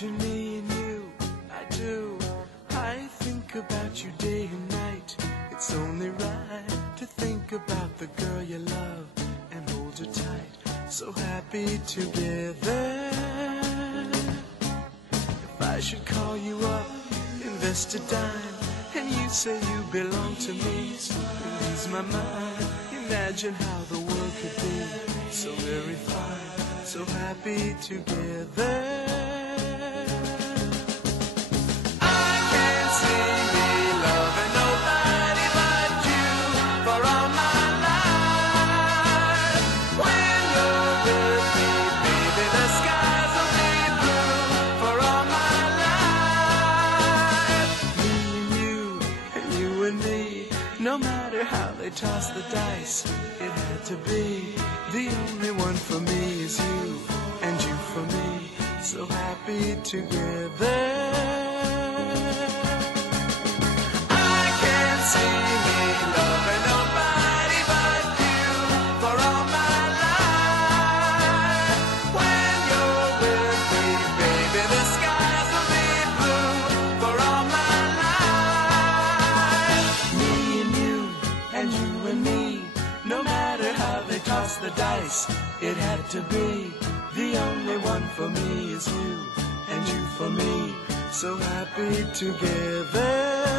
Imagine me and you, I do. I think about you day and night. It's only right to think about the girl you love and hold her tight. So happy together. If I should call you up, invest a dime, and you say you belong to me, lose my mind. Imagine how the world could be so very fine, so happy together. No matter how they toss the dice, it had to be. The only one for me is you, and you for me, so happy together. I can't see me loving nobody but you for all my life. When you're with me, baby, the skies will be blue for all my life. Me and you, and you and me, no matter how they toss the dice, it had to be. The only one for me is you, and you for me, so happy together.